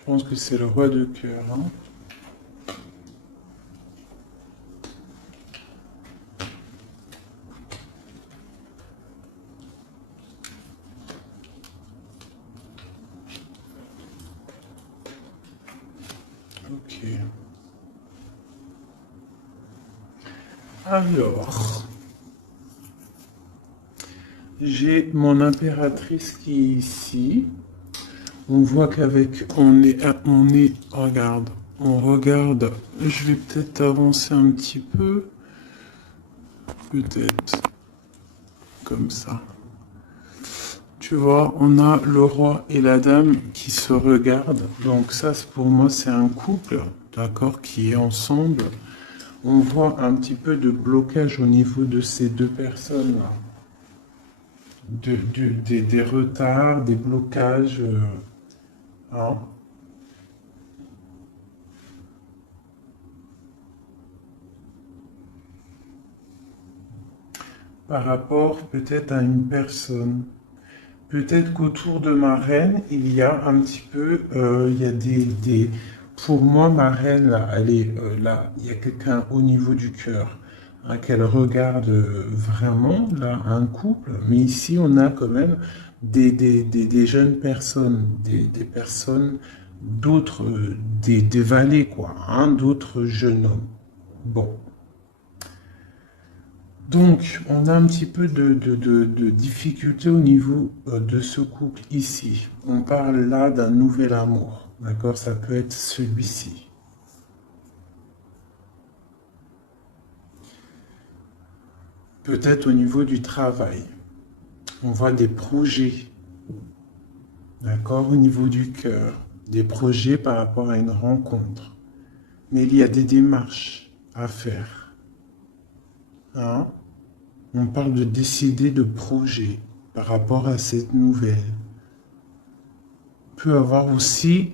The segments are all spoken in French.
Je pense que c'est le roi de cœur, hein. Ok. Alors, j'ai mon impératrice qui est ici. On voit qu'avec, regarde, on regarde, je vais peut-être avancer un petit peu, peut-être, comme ça. Tu vois, on a le roi et la dame qui se regardent. Donc ça, pour moi, c'est un couple, d'accord, qui est ensemble. On voit un petit peu de blocage au niveau de ces deux personnes-là. Des retards, des blocages. Hein. Par rapport peut-être à une personne. Peut-être qu'autour de ma reine, il y a un petit peu, il y a Pour moi, ma reine, là, elle est là, il y a quelqu'un au niveau du cœur, hein, qu'elle regarde vraiment, là, un couple. Mais ici, on a quand même des jeunes personnes, des personnes, d'autres, des valets, quoi, hein, d'autres jeunes hommes. Bon. Donc, on a un petit peu de difficulté au niveau de ce couple ici. On parle là d'un nouvel amour, d'accord? Ça peut être celui-ci. Peut-être au niveau du travail. On voit des projets, d'accord? Au niveau du cœur. Des projets par rapport à une rencontre. Mais il y a des démarches à faire, hein? On parle de décider de projet par rapport à cette nouvelle. Peut avoir aussi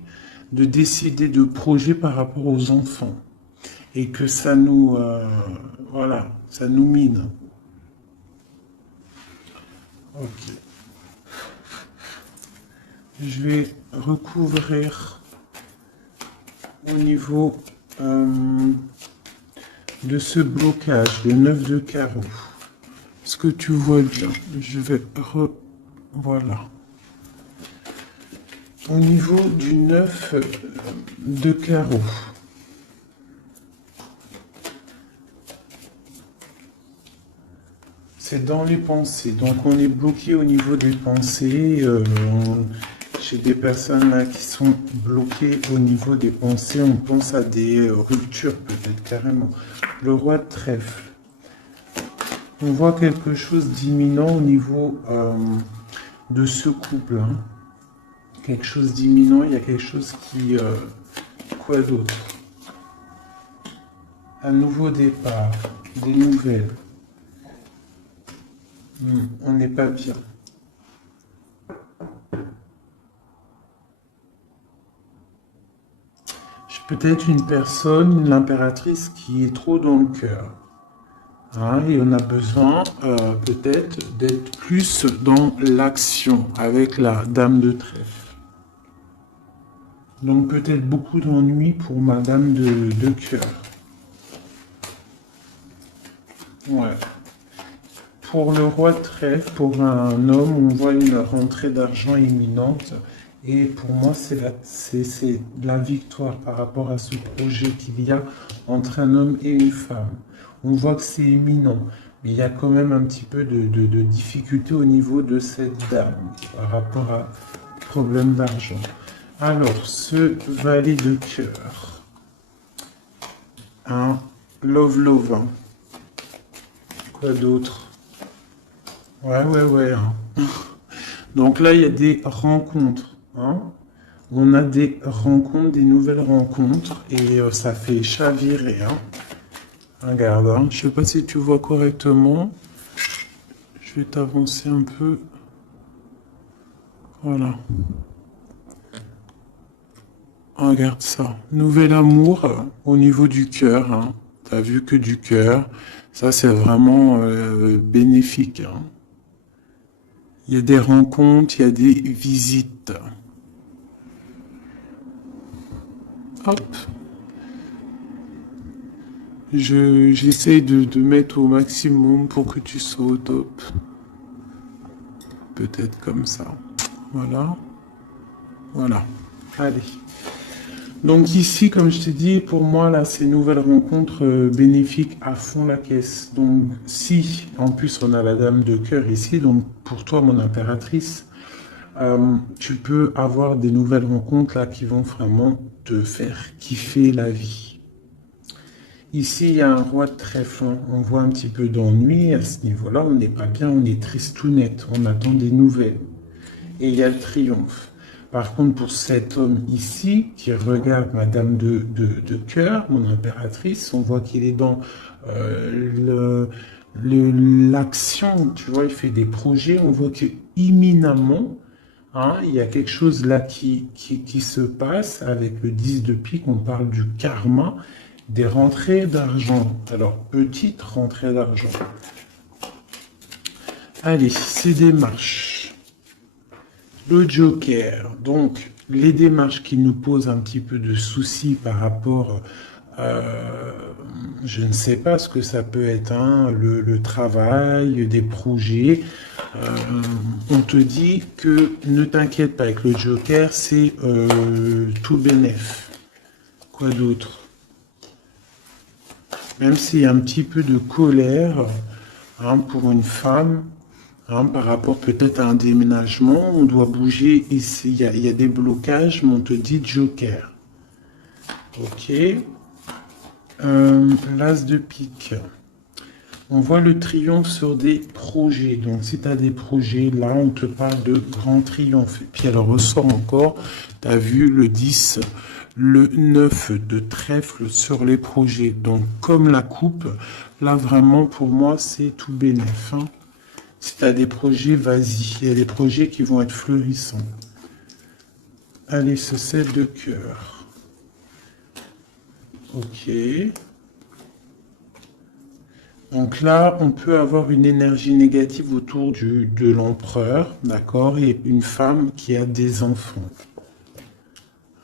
de décider de projets par rapport aux enfants et que ça nous voilà, ça nous mine. Ok. Je vais recouvrir au niveau de ce blocage, le 9 de carreau. Est-ce que tu vois bien? Je vais voilà. Au niveau du 9 de carreau. C'est dans les pensées. Donc on est bloqué au niveau des pensées. Chez des personnes là qui sont bloquées au niveau des pensées, on pense à des ruptures peut-être carrément. Le roi de trèfle. On voit quelque chose d'imminent au niveau de ce couple, hein. Quelque chose d'imminent, il y a quelque chose qui... quoi d'autre? Un nouveau départ, des nouvelles. On n'est pas bien. Peut-être une personne, l'impératrice, qui est trop dans le cœur. Hein, et on a besoin peut-être d'être plus dans l'action avec la dame de trèfle. Donc peut-être beaucoup d'ennuis pour ma dame de cœur. Ouais. Pour le roi de trèfle, pour un homme, on voit une rentrée d'argent imminente. Et pour moi, c'est la victoire par rapport à ce projet qu'il y a entre un homme et une femme. On voit que c'est imminent, mais il y a quand même un petit peu de difficulté au niveau de cette dame par rapport à problème d'argent. Alors, ce valet de cœur, un love, hein. Quoi d'autre? Ouais. Hein. Donc là, il y a des rencontres. Hein. On a des rencontres, des nouvelles rencontres, et ça fait chavirer. Hein. Regarde, hein. Je ne sais pas si tu vois correctement. Je vais t'avancer un peu. Voilà. Regarde ça. Nouvel amour au niveau du cœur. Hein. Tu as vu que du cœur. Ça, c'est vraiment bénéfique. Hein. Il y a des rencontres, il y a des visites. Hop. J'essaye de mettre au maximum pour que tu sois au top. Peut-être comme ça. Voilà. Voilà. Allez. Donc ici, comme je t'ai dit, pour moi, là, ces nouvelles rencontres bénéfiques à fond la caisse. Donc si, en plus, on a la dame de cœur ici, donc pour toi, mon impératrice, tu peux avoir des nouvelles rencontres là qui vont vraiment te faire kiffer la vie. Ici, il y a un roi de trèfle. On voit un petit peu d'ennui à ce niveau-là. On n'est pas bien, on est triste tout net. On attend des nouvelles. Et il y a le triomphe. Par contre, pour cet homme ici, qui regarde Madame de cœur, mon impératrice, on voit qu'il est dans l'action, tu vois, il fait des projets, on voit que imminemment, hein, il y a quelque chose là qui se passe avec le 10 de pique, on parle du karma, des rentrées d'argent. Alors, petite rentrée d'argent. Allez, ces démarches. Le Joker, donc les démarches qui nous posent un petit peu de soucis par rapport, je ne sais pas ce que ça peut être, hein, le travail, des projets. On te dit que ne t'inquiète pas avec le Joker, c'est tout bénef. Quoi d'autre? Même s'il y a un petit peu de colère, hein, pour une femme, hein, par rapport peut-être à un déménagement, on doit bouger ici. Il y a des blocages, mais on te dit Joker. Ok. L'As de pique. On voit le triomphe sur des projets. Donc, si tu as des projets, là, on te parle de grand triomphe. Et puis, elle ressort encore. Tu as vu le 10, le 9 de trèfle sur les projets. Donc, comme la coupe, là, vraiment, pour moi, c'est tout bénef. Hein. Si tu as des projets, vas-y. Il y a des projets qui vont être fleurissants. Allez, ce 7 de cœur. Ok. Donc là, on peut avoir une énergie négative autour de l'empereur, d'accord, et une femme qui a des enfants.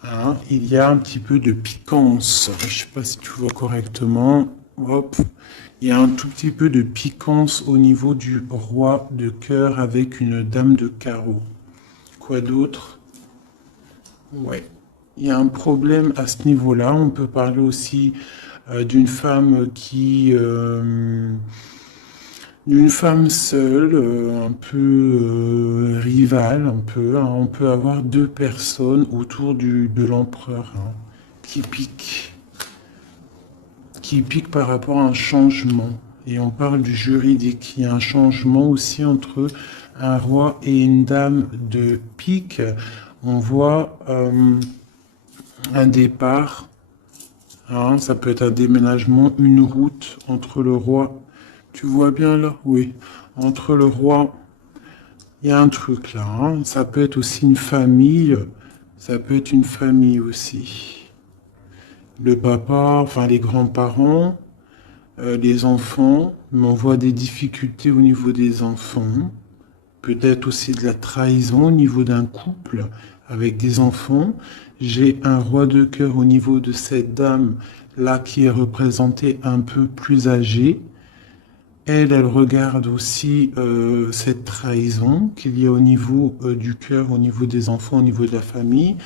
Hein, il y a un petit peu de piquance. Je ne sais pas si tu vois correctement. Hop. Il y a un tout petit peu de piquance au niveau du roi de cœur avec une dame de carreau. Quoi d'autre? Ouais. Il y a un problème à ce niveau-là. On peut parler aussi d'une femme d'une femme seule, un peu rivale, un peu. Hein. On peut avoir deux personnes autour de l'empereur, hein, qui piquent. Qui pique par rapport à un changement. Et on parle du juridique. Il y a un changement aussi entre un roi et une dame de pique. On voit un départ. Hein, ça peut être un déménagement, une route entre le roi. Tu vois bien là? Oui. Entre le roi, il y a un truc là. Hein. Ça peut être aussi une famille. Ça peut être une famille aussi. Le papa, enfin les grands-parents, les enfants, mais on voit des difficultés au niveau des enfants, peut-être aussi de la trahison au niveau d'un couple avec des enfants. J'ai un roi de cœur au niveau de cette dame là qui est représentée un peu plus âgée. Elle regarde aussi cette trahison qu'il y a au niveau du cœur, au niveau des enfants, au niveau de la famille.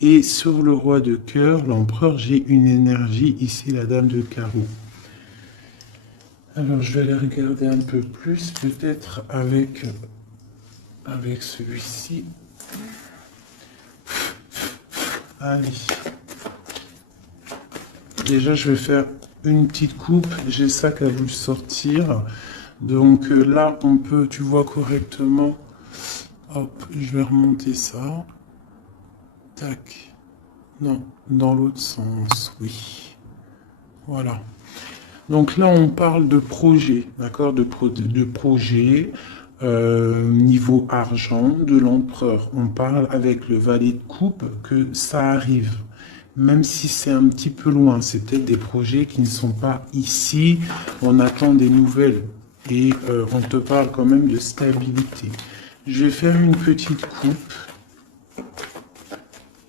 Et sur le roi de cœur, l'empereur, j'ai une énergie, ici la dame de carreau. Alors je vais aller regarder un peu plus, peut-être avec celui-ci. Allez. Déjà, je vais faire une petite coupe. J'ai ça qui a voulu sortir. Donc là, on peut, tu vois correctement. Hop, je vais remonter ça. Tac. Non, dans l'autre sens, oui. Voilà. Donc là, on parle de projet, d'accord, de projet, niveau argent, de l'empereur. On parle avec le valet de coupe que ça arrive. Même si c'est un petit peu loin, c'est peut-être des projets qui ne sont pas ici. On attend des nouvelles et on te parle quand même de stabilité. Je vais faire une petite coupe.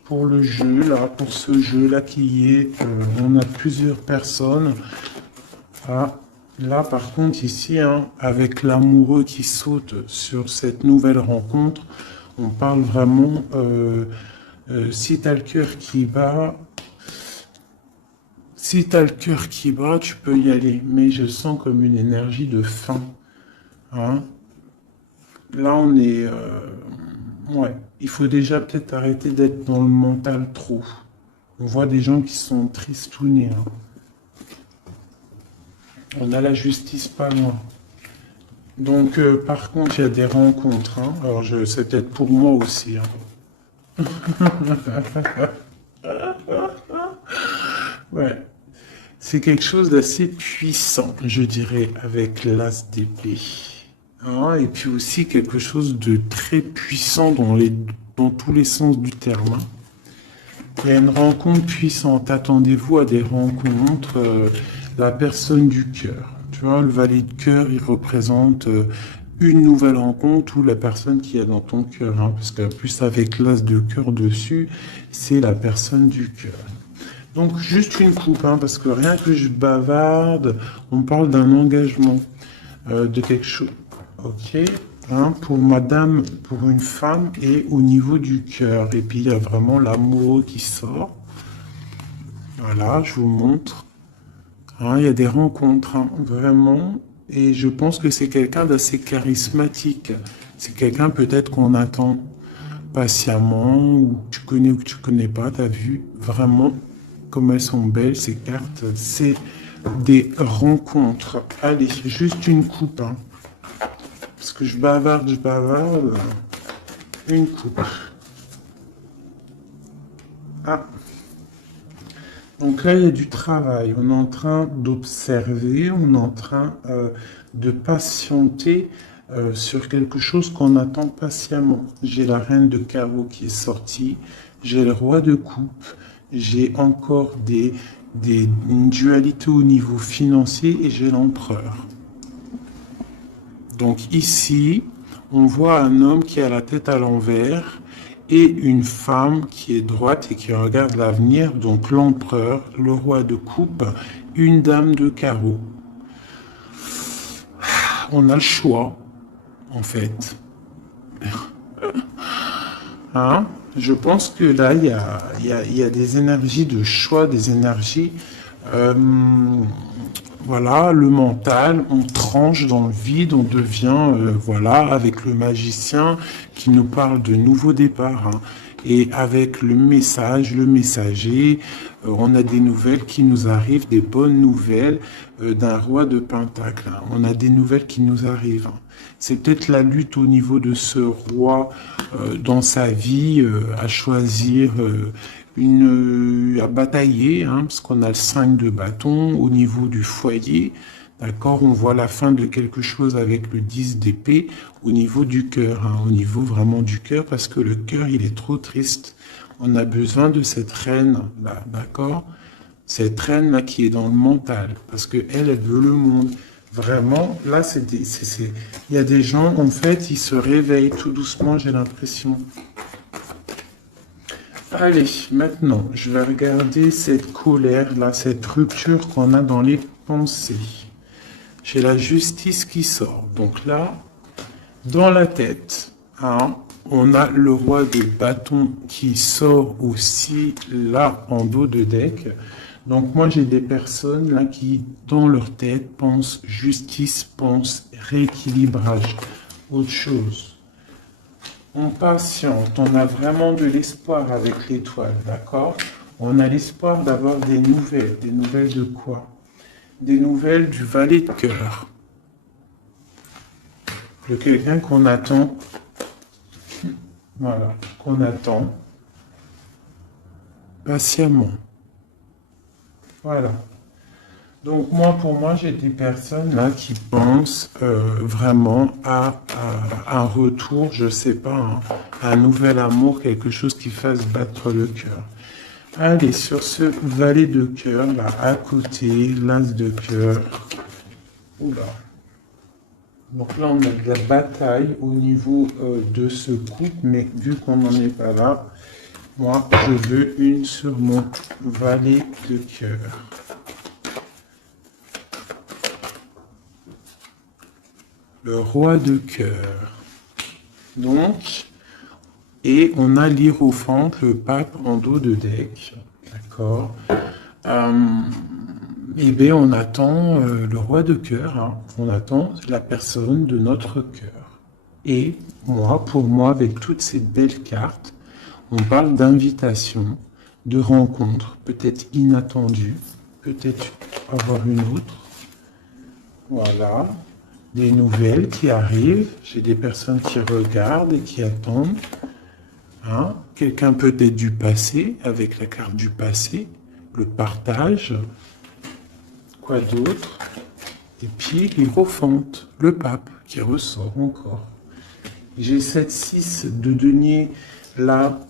pour le jeu, là, pour ce jeu-là qui est, on a plusieurs personnes. Ah, là, par contre, ici, hein, avec l'amoureux qui saute sur cette nouvelle rencontre, on parle vraiment, si t'as le cœur qui bat, si t'as le cœur qui bat, tu peux y aller. Mais je sens comme une énergie de faim. Hein. Là, on est, ouais, il faut déjà peut-être arrêter d'être dans le mental trop. On voit des gens qui sont tristounés. Hein. On a la justice pas loin. Donc, par contre, il y a des rencontres. Hein. Alors, c'est peut-être pour moi aussi. Hein. Ouais. C'est quelque chose d'assez puissant, je dirais, avec l'as d'épée. Hein, et puis aussi quelque chose de très puissant dans tous les sens du terme. Hein. Il y a une rencontre puissante. Attendez-vous à des rencontres. La personne du cœur. Tu vois, le valet de cœur, il représente une nouvelle rencontre ou la personne qui est dans ton cœur. Hein, parce que plus avec l'as de cœur dessus, c'est la personne du cœur. Donc juste une coupe, hein, parce que rien que je bavarde, on parle d'un engagement, de quelque chose. Ok, hein, pour madame, pour une femme et au niveau du cœur. Et puis il y a vraiment l'amour qui sort. Voilà, je vous montre. Hein, il y a des rencontres, hein, vraiment. Et je pense que c'est quelqu'un d'assez charismatique. C'est quelqu'un peut-être qu'on attend patiemment, ou tu connais ou que tu connais pas, t'as vu vraiment comme elles sont belles ces cartes. C'est des rencontres. Allez, juste une coupe. Hein. Parce que je bavarde. Une coupe. Ah. Donc là, il y a du travail. On est en train d'observer, on est en train de patienter sur quelque chose qu'on attend patiemment. J'ai la reine de carreau qui est sortie, j'ai le roi de coupe, j'ai encore une dualité au niveau financier et j'ai l'empereur. Donc ici, on voit un homme qui a la tête à l'envers et une femme qui est droite et qui regarde l'avenir, donc l'empereur, le roi de coupe, une dame de carreau. On a le choix, en fait. Hein? Je pense que là, il y a des énergies de choix, des énergies... voilà, le mental, on tranche dans le vide, on devient, voilà, avec le magicien qui nous parle de nouveaux départs. Hein. Et avec le message, le messager, on a des nouvelles qui nous arrivent, des bonnes nouvelles d'un roi de Pentacle. Hein. On a des nouvelles qui nous arrivent. Hein. C'est peut-être la lutte au niveau de ce roi dans sa vie à choisir à batailler, hein, parce qu'on a le 5 de bâton au niveau du foyer. D'accord, on voit la fin de quelque chose avec le 10 d'épée au niveau du cœur, hein, au niveau vraiment du cœur, parce que le cœur, il est trop triste. On a besoin de cette reine-là, d'accord? Cette reine-là qui est dans le mental, parce que elle veut le monde. Vraiment, là, il y a des gens, en fait, ils se réveillent tout doucement, j'ai l'impression. Allez, maintenant, je vais regarder cette colère-là, cette rupture qu'on a dans les pensées. J'ai la justice qui sort. Donc là, dans la tête, hein, on a le roi de bâton qui sort aussi là en dos de deck. Donc moi, j'ai des personnes là qui, dans leur tête, pensent justice, pensent rééquilibrage, autre chose. On patiente, on a vraiment de l'espoir avec l'étoile, d'accord? On a l'espoir d'avoir des nouvelles. Des nouvelles de quoi? Des nouvelles du valet de cœur. De quelqu'un qu'on attend. Voilà, qu'on attend. Patiemment. Voilà. Donc moi, pour moi, j'ai des personnes là qui pensent vraiment à un retour, je sais pas, hein, un nouvel amour, quelque chose qui fasse battre le cœur. Allez, sur ce valet de cœur, là, à côté, l'as de cœur. Oula. Donc là, on a de la bataille au niveau de ce couple, mais vu qu'on n'en est pas là, Moi, je veux une sur mon valet de cœur. Le roi de cœur. Donc, et on a l'hiérophante, le pape en dos de deck. D'accord. Eh bien, on attend le roi de cœur. Hein. On attend la personne de notre cœur. Et moi, pour moi, avec toutes ces belles cartes, on parle d'invitation, de rencontre, peut-être inattendue, peut-être avoir une autre. Voilà. Des nouvelles qui arrivent. J'ai des personnes qui regardent et qui attendent. Hein? Quelqu'un peut-être du passé, avec la carte du passé, le partage. Quoi d'autre? Et puis l'hiérophante, le pape, qui ressort encore. J'ai cette 6 de denier là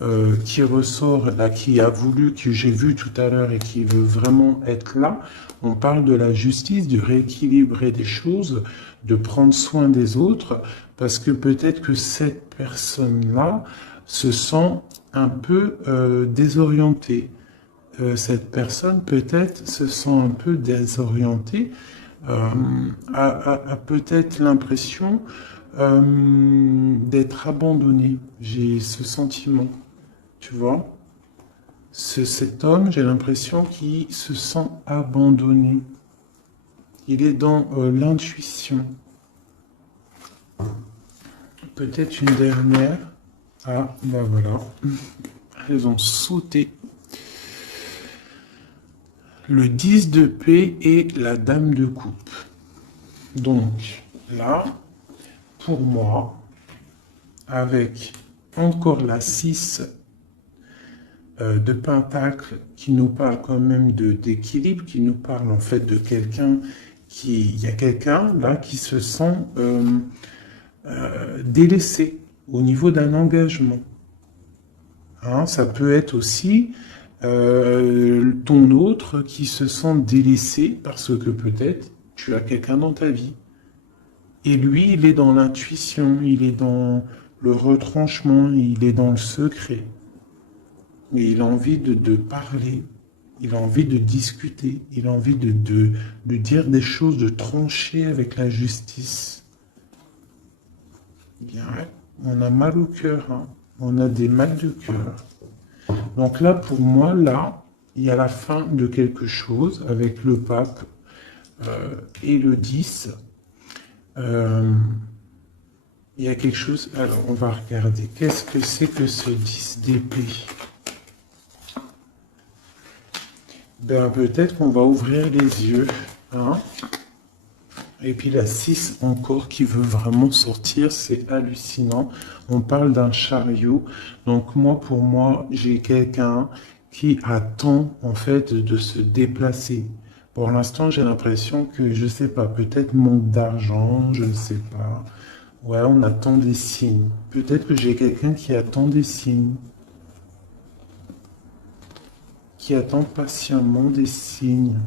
qui ressort, là qui a voulu, que j'ai vu tout à l'heure et qui veut vraiment être là. On parle de la justice, de rééquilibrer des choses, de prendre soin des autres, parce que peut-être que cette personne-là se sent un peu désorientée. Cette personne peut-être se sent un peu désorientée, a peut-être l'impression d'être abandonnée. J'ai ce sentiment, tu vois. Cet homme, j'ai l'impression qu'il se sent abandonné. Il est dans l'intuition. Peut-être une dernière. Ah, ben voilà. Elles ont sauté. Le 10 de paix et la dame de coupe. Donc, là, pour moi, avec encore la 6 de pentacle qui nous parle quand même d'équilibre, qui nous parle en fait de quelqu'un il y a quelqu'un là qui se sent délaissé au niveau d'un engagement. Hein, ça peut être aussi ton autre qui se sent délaissé parce que peut-être tu as quelqu'un dans ta vie. Et lui, il est dans l'intuition, il est dans le retranchement, il est dans le secret. Et il a envie de parler, il a envie de discuter, il a envie de dire des choses, de trancher avec la justice. Bien, on a mal au cœur, hein. On a des mal de cœur. Donc là, pour moi, là, il y a la fin de quelque chose avec le pape et le 10. Il y a quelque chose... Alors, on va regarder. Qu'est-ce que c'est que ce 10 d'épée? Ben, peut-être qu'on va ouvrir les yeux. Hein? Et puis la 6 encore qui veut vraiment sortir, c'est hallucinant. On parle d'un chariot. Donc moi, pour moi, j'ai quelqu'un qui attend en fait de se déplacer. Pour l'instant, j'ai l'impression que, je sais pas, peut-être manque d'argent, je ne sais pas. Ouais, on attend des signes. Peut-être que j'ai quelqu'un qui attend des signes. Qui attend patiemment des signes.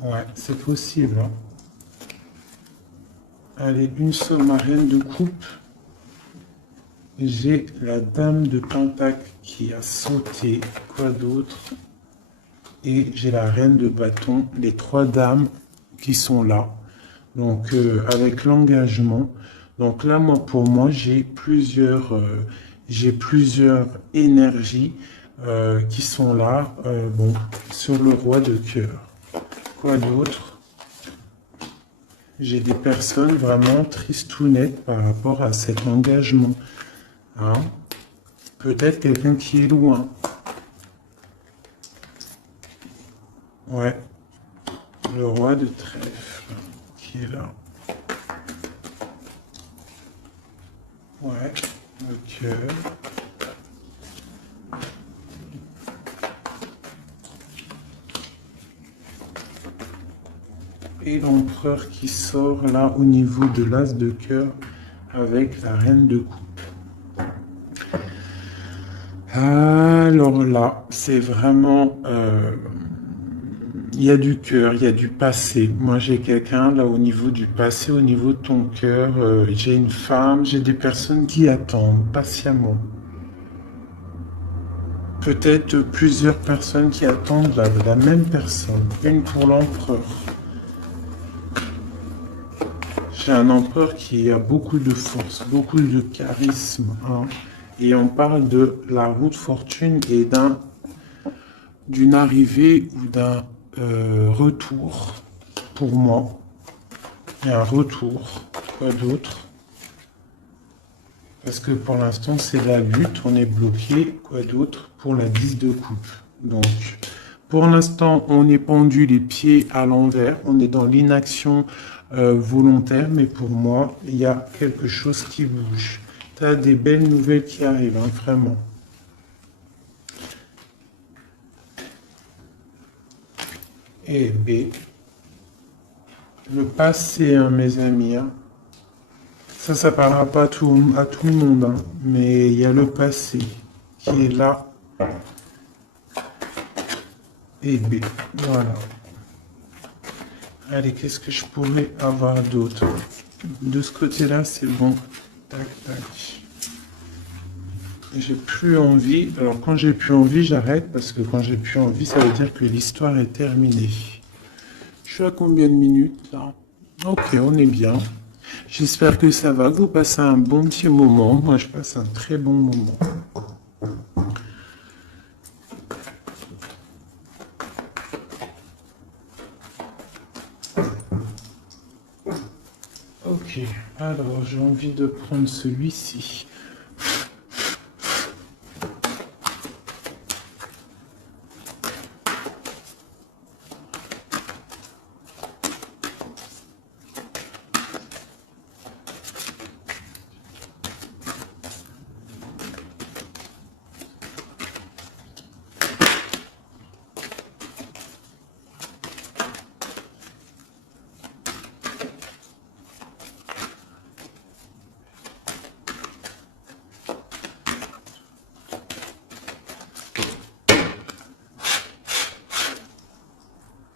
Ouais, c'est possible. Hein. Allez, une seule marraine de coupe. J'ai la dame de pentacle qui a sauté. Quoi d'autre? Et j'ai la reine de bâton. Les 3 dames qui sont là. Donc, avec l'engagement. Donc là, moi, pour moi, j'ai plusieurs énergies qui sont là. Bon, sur le roi de cœur. Quoi d'autre? J'ai des personnes vraiment tristounettes par rapport à cet engagement. Hein? Peut-être quelqu'un qui est loin. Ouais. Le roi de trèfle qui est là. Ouais. Le cœur. Et l'empereur qui sort là au niveau de l'as de cœur avec la reine de coupe. Alors là, c'est vraiment Il y a du cœur, il y a du passé. Moi, j'ai quelqu'un là au niveau du passé, au niveau de ton cœur. J'ai une femme, j'ai des personnes qui attendent patiemment. Peut-être plusieurs personnes qui attendent la même personne. Une pour l'empereur. J'ai un empereur qui a beaucoup de force, beaucoup de charisme, hein. Et on parle de la route fortune et d'une arrivée ou d'un retour. Pour moi, il y a un retour. Quoi d'autre? Parce que pour l'instant, c'est la lutte, on est bloqué. Quoi d'autre? Pour la 10 de coupe. Donc, pour l'instant, on est pendu les pieds à l'envers, on est dans l'inaction volontaire, mais pour moi, il y a quelque chose qui bouge. Tu as des belles nouvelles qui arrivent, hein, vraiment. Et B, le passé, hein, mes amis, hein. Ça parlera pas à tout le monde, hein, mais il y a le passé qui est là. Et B, voilà. Allez, qu'est-ce que je pourrais avoir d'autre? De ce côté-là, c'est bon. Tac, tac. J'ai plus envie. Alors, quand j'ai plus envie, j'arrête, parce que quand j'ai plus envie, ça veut dire que l'histoire est terminée. Je suis à combien de minutes, là? Ok, on est bien. J'espère que ça va, que vous passez un bon petit moment. Moi, je passe un très bon moment. Ok, alors j'ai envie de prendre celui-ci.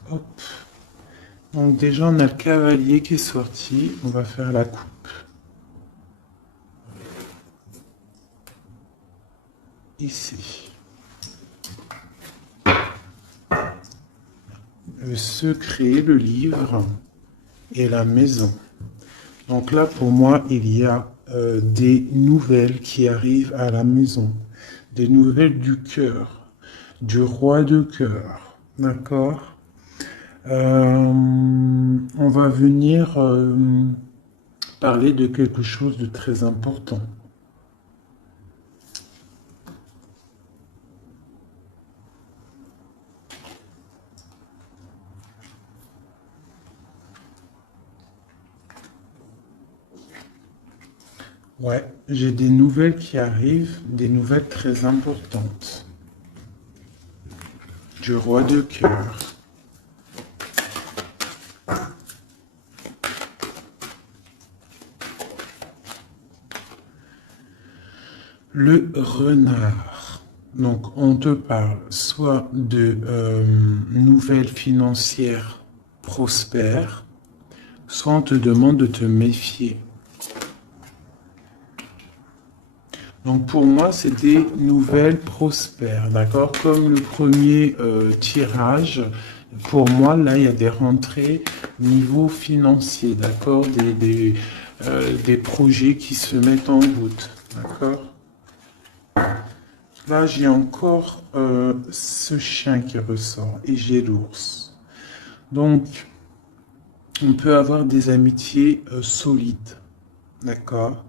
Hop. Donc déjà, on a le cavalier qui est sorti. On va faire la coupe. Ici. Le secret, le livre et la maison. Donc là, pour moi, il y a des nouvelles qui arrivent à la maison. Des nouvelles du cœur, du roi de cœur. D'accord? On va venir parler de quelque chose de très important. Ouais, j'ai des nouvelles qui arrivent, des nouvelles très importantes. Du roi de cœur. Le renard. Donc, on te parle soit de nouvelles financières prospères, soit on te demande de te méfier. Donc, pour moi, c'est des nouvelles prospères, d'accord? Comme le premier tirage, pour moi, là, il y a des rentrées niveau financier, d'accord? Des projets qui se mettent en route, d'accord? Là, j'ai encore ce chien qui ressort et j'ai l'ours. Donc, on peut avoir des amitiés solides, d'accord?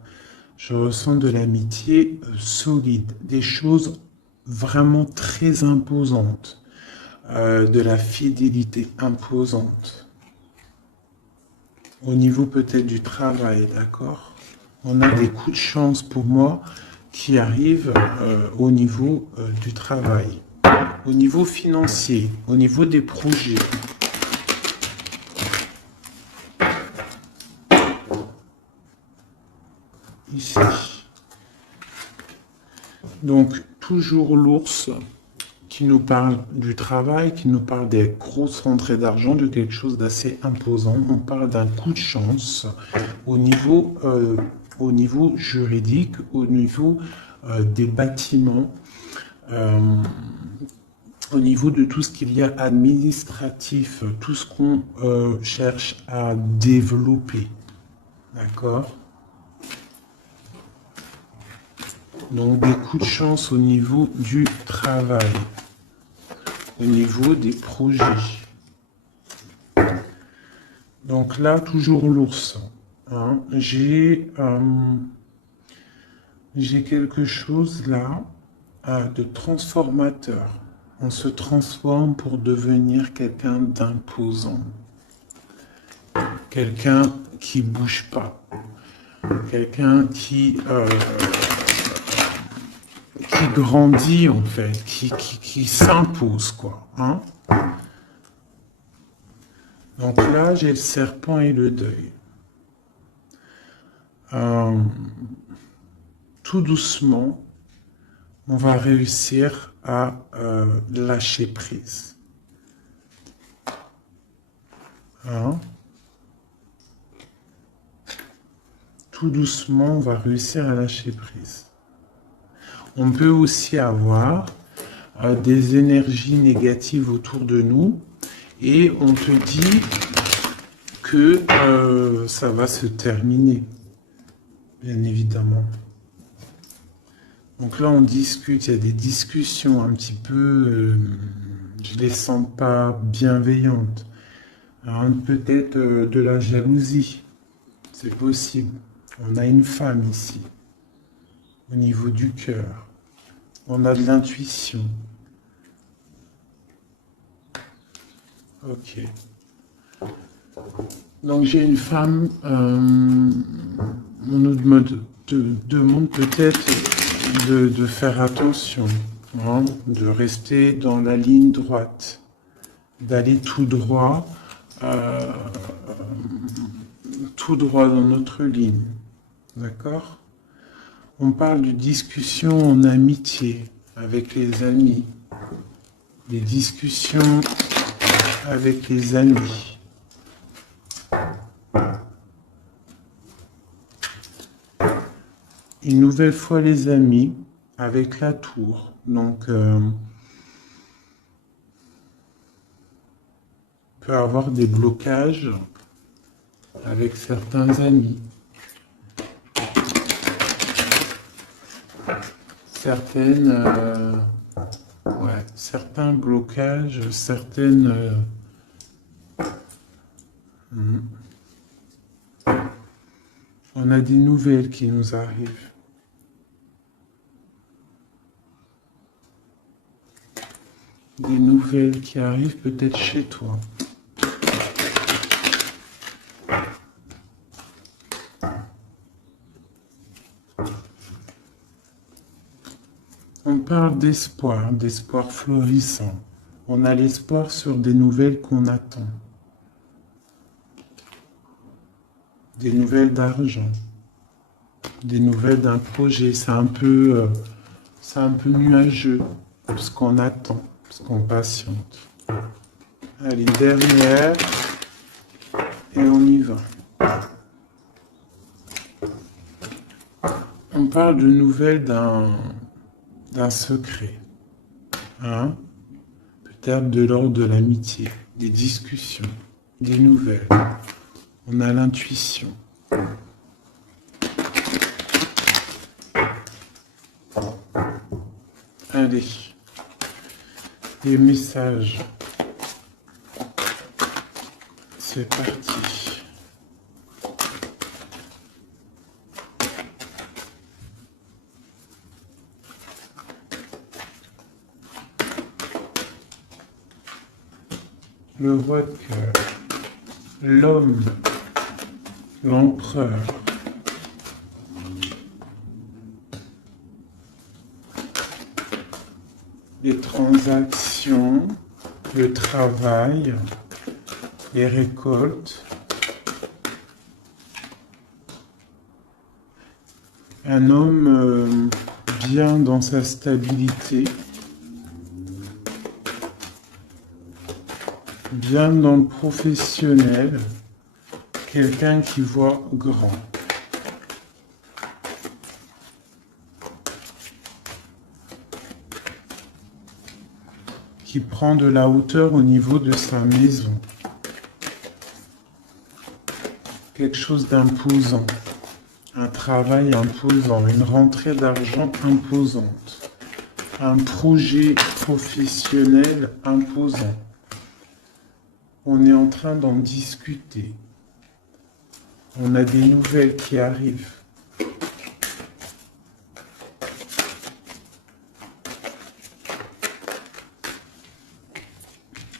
Je ressens de l'amitié solide, des choses vraiment très imposantes, de la fidélité imposante. Au niveau peut-être du travail, d'accord? On a des coups de chance pour moi qui arrivent au niveau du travail, au niveau financier, au niveau des projets. Ici. Donc, toujours l'ours qui nous parle du travail, qui nous parle des grosses rentrées d'argent, de quelque chose d'assez imposant. On parle d'un coup de chance au niveau juridique, au niveau des bâtiments, euh, au niveau de tout ce qu'il y a administratif, tout ce qu'on cherche à développer. D'accord? Donc des coups de chance au niveau du travail, au niveau des projets. Donc là, toujours l'ours. Hein. J'ai quelque chose là de transformateur. On se transforme pour devenir quelqu'un d'imposant. Quelqu'un qui bouge pas. Quelqu'un qui grandit en fait, qui s'impose quoi. Hein. Donc là, j'ai le serpent et le deuil. Tout doucement, on va réussir à lâcher prise. Hein? Tout doucement, on va réussir à lâcher prise. On peut aussi avoir des énergies négatives autour de nous et on te dit que ça va se terminer, bien évidemment. Donc là, on discute, il y a des discussions un petit peu, je les sens pas bienveillantes. Peut-être de la jalousie, c'est possible. On a une femme ici, au niveau du cœur. On a de l'intuition. Ok. Donc j'ai une femme, on nous demande peut-être de faire attention, hein, de rester dans la ligne droite, d'aller tout droit dans notre ligne. D'accord? On parle de discussions en amitié avec les amis, des discussions avec les amis. Une nouvelle fois les amis avec la tour. Donc, peut avoir des blocages avec certains amis. Certains blocages, certaines... On a des nouvelles qui nous arrivent. Des nouvelles qui arrivent peut-être chez toi. On parle d'espoir, d'espoir florissant. On a l'espoir sur des nouvelles qu'on attend. Des nouvelles d'argent. Des nouvelles d'un projet. C'est un peu nuageux, ce qu'on attend, ce qu'on patiente. Allez, dernière. Et on y va. On parle de nouvelles d'un secret. Hein? Peut-être de l'ordre de l'amitié, des discussions, des nouvelles. On a l'intuition. Allez, les messages. C'est parti. Le roi de cœur, l'homme, l'empereur, les transactions, le travail, les récoltes, un homme bien dans sa stabilité, bien dans le professionnel, quelqu'un qui voit grand. Qui prend de la hauteur au niveau de sa maison. Quelque chose d'imposant. Un travail imposant, une rentrée d'argent imposante. Un projet professionnel imposant. On est en train d'en discuter. On a des nouvelles qui arrivent.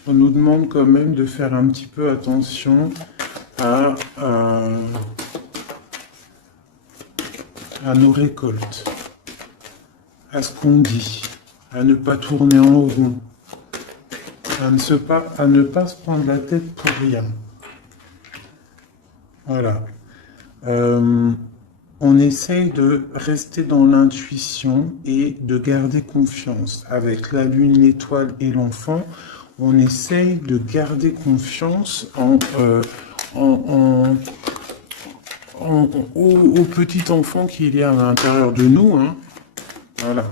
On nous demande quand même de faire un petit peu attention à nos récoltes, à ce qu'on dit, à ne pas tourner en rond, à ne pas se prendre la tête pour rien. Voilà. On essaye de rester dans l'intuition et de garder confiance. Avec la lune, l'étoile et l'enfant, on essaye de garder confiance au petit enfant qu'il y a à l'intérieur de nous. Hein. Voilà.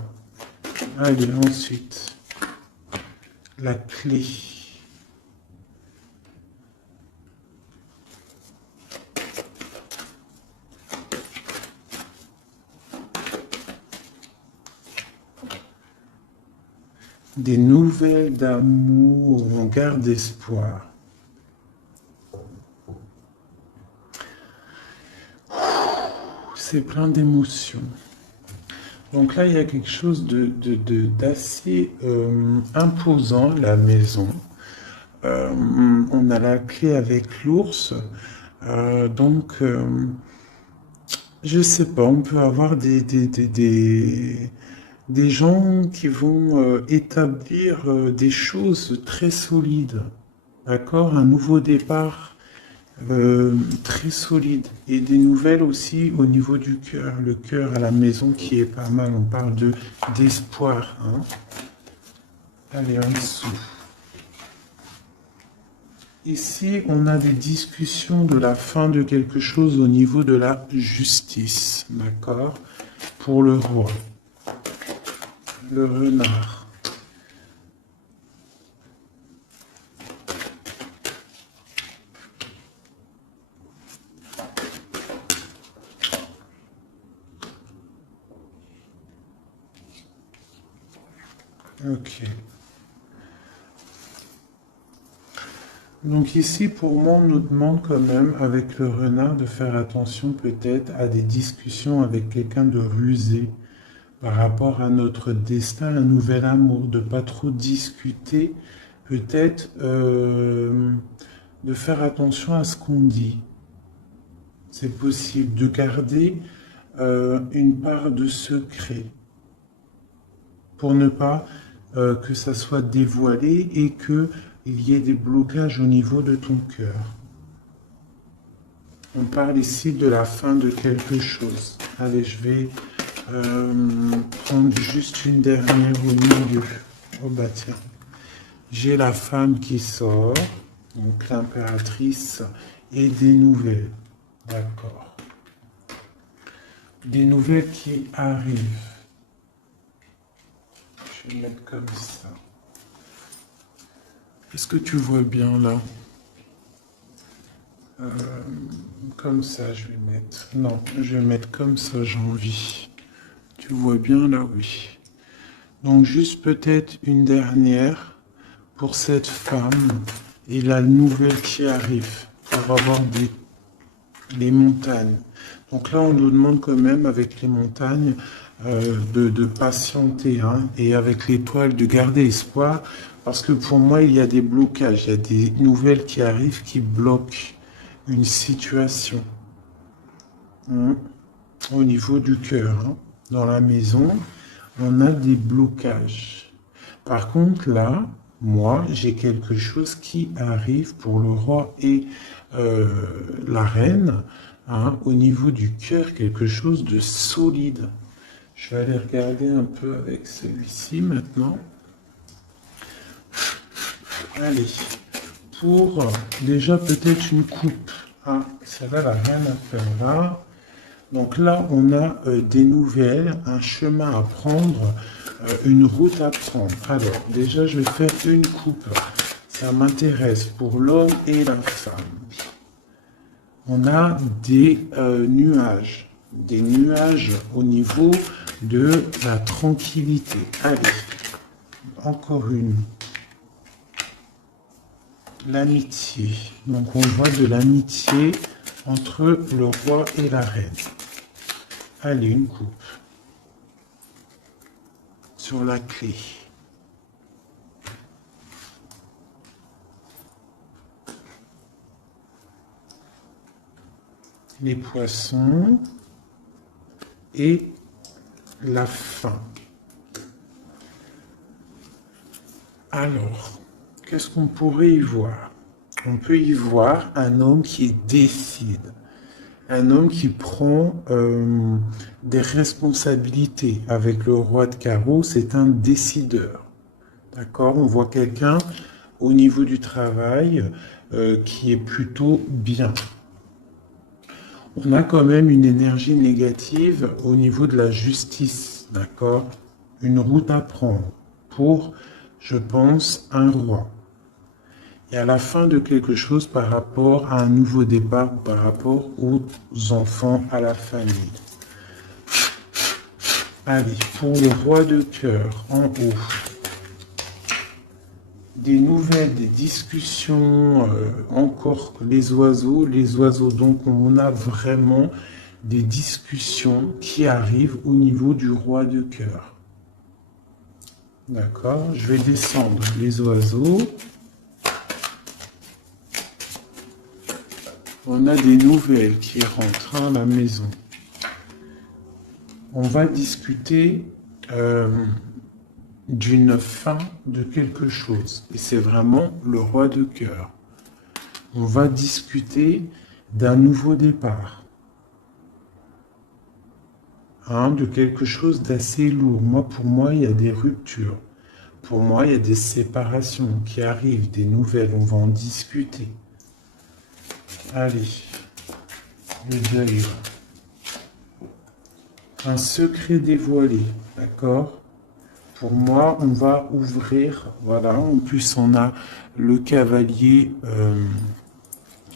Allez, ensuite, la clé. Des nouvelles d'amour, on garde espoir. C'est plein d'émotions. Donc là, il y a quelque chose d'assez imposant, la maison. On a la clé avec l'ours. Donc, je sais pas, on peut avoir des gens qui vont établir des choses très solides. D'accord? Un nouveau départ très solide. Et des nouvelles aussi au niveau du cœur. Le cœur à la maison qui est pas mal. On parle d'espoir. Hein? Allez, en dessous. Ici, on a des discussions de la fin de quelque chose au niveau de la justice. D'accord? Pour le roi. Le renard. Ok. Donc ici, pour moi, on nous demande quand même, avec le renard, de faire attention peut-être à des discussions avec quelqu'un de rusé par rapport à notre destin, un nouvel amour, de pas trop discuter, peut-être de faire attention à ce qu'on dit. C'est possible de garder une part de secret pour ne pas que ça soit dévoilé et qu'il y ait des blocages au niveau de ton cœur. On parle ici de la fin de quelque chose. Allez, je vais prendre juste une dernière au milieu. Oh bah tiens. J'ai la femme qui sort, donc l'impératrice, et des nouvelles. D'accord. Des nouvelles qui arrivent. Je vais mettre comme ça. Est-ce que tu vois bien là? Comme ça, je vais mettre. Non, je vais mettre comme ça, j'ai envie. Tu vois bien là, oui. Donc juste peut-être une dernière pour cette femme et la nouvelle qui arrive pour avoir des montagnes. Donc là, on nous demande quand même avec les montagnes de patienter hein, et avec l'étoile de garder espoir parce que pour moi, il y a des blocages, il y a des nouvelles qui arrivent qui bloquent une situation au niveau du cœur. Hein. Dans la maison, on a des blocages. Par contre, là, moi, j'ai quelque chose qui arrive pour le roi et la reine, hein, au niveau du cœur, quelque chose de solide. Je vais aller regarder un peu avec celui-ci maintenant. Allez, pour déjà peut-être une coupe. Ah, celle-là n'a rien à faire là. Donc là, on a des nouvelles, un chemin à prendre, une route à prendre. Alors, déjà, je vais faire une coupe. Ça m'intéresse pour l'homme et la femme. On a des nuages au niveau de la tranquillité. Allez, encore une. L'amitié. Donc on voit de l'amitié entre le roi et la reine. Allez, une coupe. Sur la clé. Les poissons et la fin. Alors, qu'est-ce qu'on pourrait y voir? On peut y voir un homme qui décide, un homme qui prend des responsabilités. Avec le roi de carreau, c'est un décideur. D'accord? On voit quelqu'un au niveau du travail qui est plutôt bien. On a quand même une énergie négative au niveau de la justice, d'accord? Une route à prendre pour, je pense, un roi. Et à la fin de quelque chose par rapport à un nouveau départ ou par rapport aux enfants, à la famille. Allez, pour le roi de cœur, en haut. Des nouvelles, des discussions, encore les oiseaux, donc on a vraiment des discussions qui arrivent au niveau du roi de cœur. D'accord, je vais descendre les oiseaux. On a des nouvelles qui rentrent à la maison. On va discuter d'une fin de quelque chose. Et c'est vraiment le roi de cœur. On va discuter d'un nouveau départ. De quelque chose d'assez lourd. Pour moi, il y a des ruptures. Pour moi, il y a des séparations qui arrivent, des nouvelles. On va en discuter. Allez. Le deuil. Un secret dévoilé. D'accord ? Pour moi, on va ouvrir, voilà, en plus on a le cavalier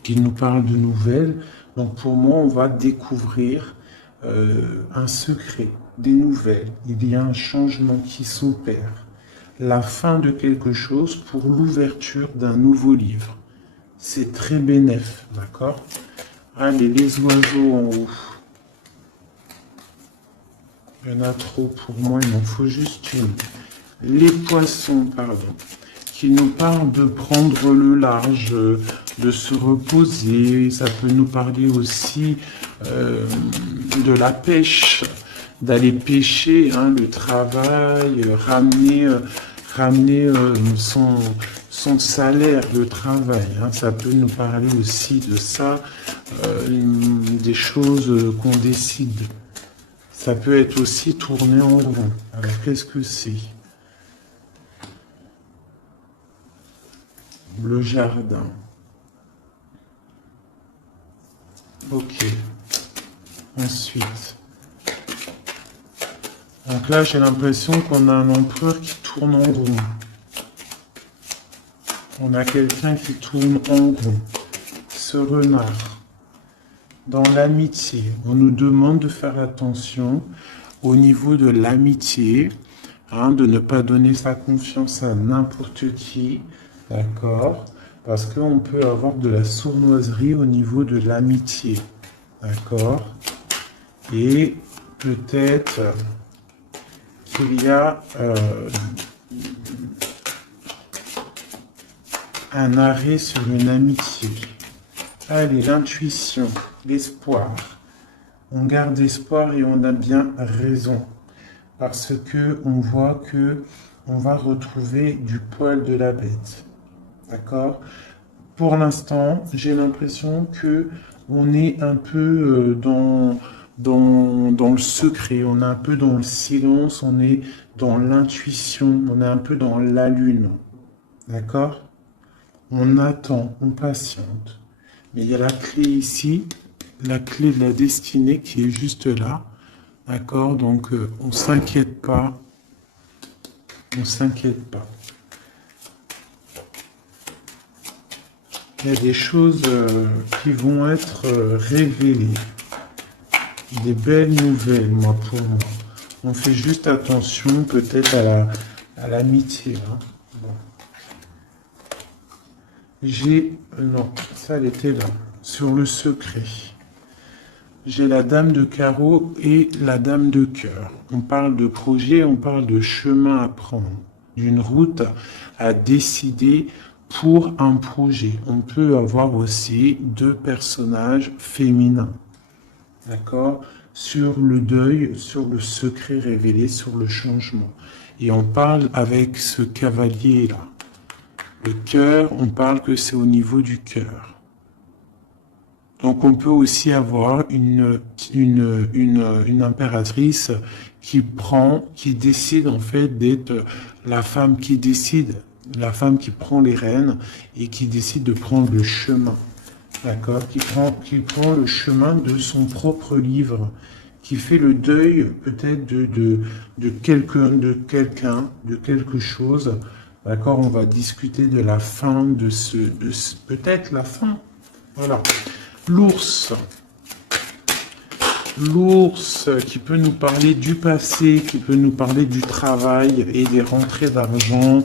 qui nous parle de nouvelles. Donc pour moi, on va découvrir un secret, des nouvelles. Il y a un changement qui s'opère. La fin de quelque chose pour l'ouverture d'un nouveau livre. C'est très bénéf, d'accord? Allez, les oiseaux en haut. Il y en a trop pour moi, il m'en faut juste une. Les poissons, pardon, qui nous parlent de prendre le large, de se reposer. Ça peut nous parler aussi de la pêche, d'aller pêcher, le travail, ramener son salaire de travail. Ça peut nous parler aussi de ça, des choses qu'on décide. Ça peut être aussi tourné en rond. Alors, qu'est-ce que c'est? Le jardin. Ok. Ensuite. Donc là, j'ai l'impression qu'on a un empereur qui tourne en rond. On a quelqu'un qui tourne en rond. Ce renard. Dans l'amitié, on nous demande de faire attention au niveau de l'amitié, de ne pas donner sa confiance à n'importe qui, d'accord? Parce qu'on peut avoir de la sournoiserie au niveau de l'amitié, d'accord? Et peut-être qu'il y a un arrêt sur une amitié. Allez, l'intuition, l'espoir. On garde espoir et on a bien raison. Parce que on voit que on va retrouver du poil de la bête. D'accord? Pour l'instant, j'ai l'impression que on est un peu dans le secret, on est un peu dans le silence, on est dans l'intuition, on est un peu dans la lune. D'accord? On attend, on patiente. Mais il y a la clé ici, la clé de la destinée qui est juste là. D'accord? Donc, on s'inquiète pas. On s'inquiète pas. Il y a des choses qui vont être révélées. Des belles nouvelles, moi, pour moi. On fait juste attention, peut-être, à l'amitié. Hein. Bon. Non, ça, elle était là. Sur le secret. J'ai la dame de carreau et la dame de cœur. On parle de projet, on parle de chemin à prendre, d'une route à décider pour un projet. On peut avoir aussi deux personnages féminins, d'accord, sur le deuil, sur le secret révélé, sur le changement. Et on parle avec ce cavalier-là. Le cœur, on parle que c'est au niveau du cœur. Donc on peut aussi avoir une impératrice qui décide en fait d'être la femme qui décide, la femme qui prend les rênes et qui décide de prendre le chemin, d'accord, qui prend le chemin de son propre livre, qui fait le deuil peut-être de quelque chose, d'accord, on va discuter de la fin peut-être la fin, voilà. L'ours qui peut nous parler du passé, qui peut nous parler du travail et des rentrées d'argent,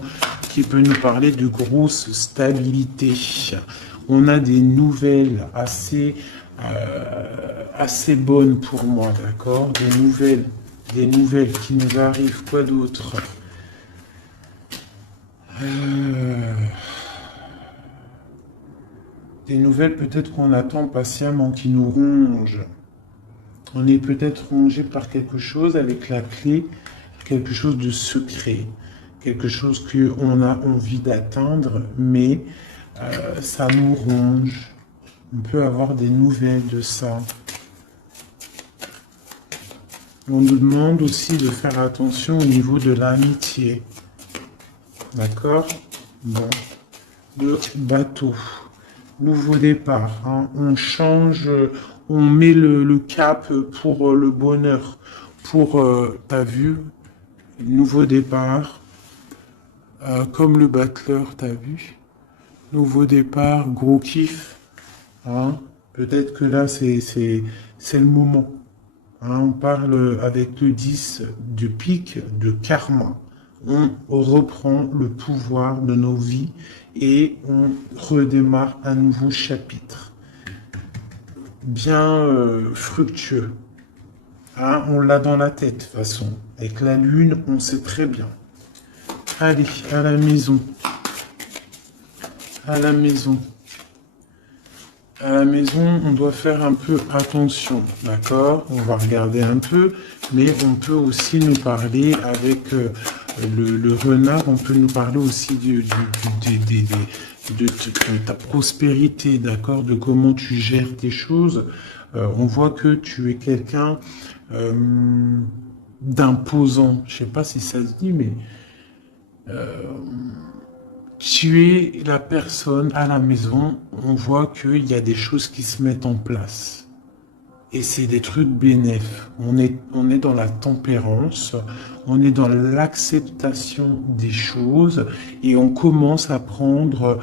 qui peut nous parler de grosse stabilité. On a des nouvelles assez bonnes pour moi, d'accord? Des nouvelles qui nous arrivent. Quoi d'autre? Des nouvelles peut-être qu'on attend patiemment, qui nous rongent. On est peut-être rongé par quelque chose avec la clé, quelque chose de secret, quelque chose qu'on a envie d'atteindre, mais ça nous ronge. On peut avoir des nouvelles de ça. On nous demande aussi de faire attention au niveau de l'amitié. D'accord? Bon. Le bateau. Nouveau départ, hein. On change, on met le cap pour le bonheur, pour, t'as vu, nouveau départ, comme le battleur, t'as vu, nouveau départ, gros kiff, hein. Peut-être que là, c'est le moment, hein. On parle avec le 10 de pique, de karma. On reprend le pouvoir de nos vies et on redémarre un nouveau chapitre. Bien fructueux. Hein, on l'a dans la tête, de toute façon. Avec la lune, on sait très bien. Allez, à la maison. À la maison. À la maison, on doit faire un peu attention, d'accord? On va regarder un peu, mais on peut aussi nous parler avec le renard, on peut nous parler aussi de ta prospérité, d'accord? De comment tu gères tes choses. On voit que tu es quelqu'un d'imposant. Je sais pas si ça se dit, mais tu es la personne à la maison, on voit qu'il y a des choses qui se mettent en place. Et c'est des trucs bénéfiques. On est dans la tempérance, on est dans l'acceptation des choses et on commence à prendre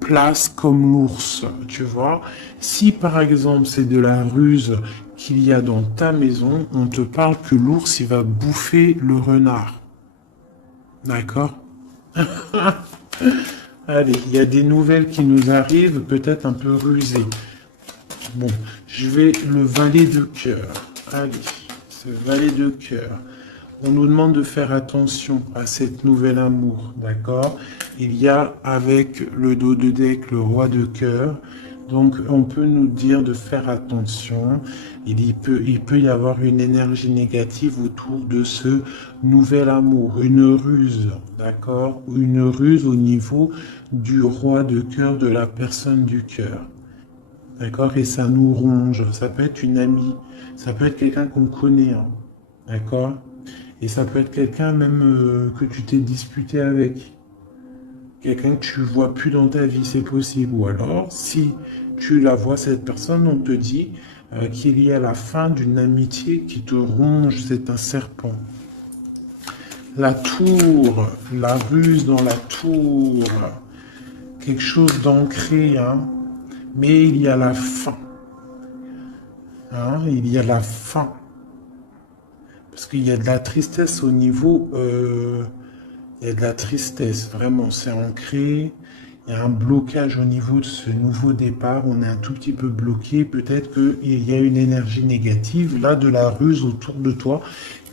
place comme l'ours, tu vois. Si par exemple c'est de la ruse qu'il y a dans ta maison, on te parle que l'ours il va bouffer le renard. D'accord? Allez, il y a des nouvelles qui nous arrivent, peut-être un peu rusées. Bon, je vais le valet de cœur. Allez, ce valet de cœur. On nous demande de faire attention à cette nouvelle amour, d'accord? Il y a avec le dos de deck le roi de cœur. Donc, on peut nous dire de faire attention. Il peut y avoir une énergie négative autour de ce nouvel amour, une ruse, d'accord? Une ruse au niveau du roi de cœur, de la personne du cœur. D'accord? Et ça nous ronge. Ça peut être une amie. Ça peut être quelqu'un qu'on connaît. Hein, d'accord? Et ça peut être quelqu'un même que tu t'es disputé avec. quelqu'un que tu vois plus dans ta vie, c'est possible. Ou alors, si tu la vois, cette personne, on te dit qu'il y a la fin d'une amitié qui te ronge, c'est un serpent. La tour, la ruse dans la tour, quelque chose d'ancré, hein, mais il y a la fin. Hein, il y a la fin. Parce qu'il y a de la tristesse au niveau... il y a de la tristesse, vraiment, c'est ancré. Il y a un blocage au niveau de ce nouveau départ. On est un tout petit peu bloqué. Peut-être qu'il y a une énergie négative, là, de la ruse autour de toi,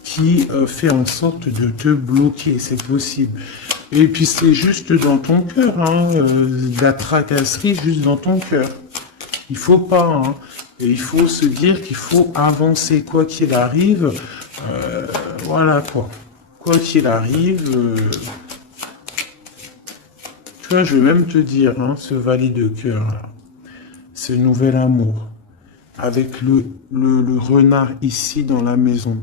qui fait en sorte de te bloquer. C'est possible. Et puis, c'est juste dans ton cœur, hein, la tracasserie juste dans ton cœur. Il faut pas, hein. Et il faut se dire qu'il faut avancer, quoi qu'il arrive. Voilà, quoi. Quoi qu'il arrive, tu vois, je vais même te dire, hein, ce valet de cœur, là, ce nouvel amour, avec le renard ici dans la maison.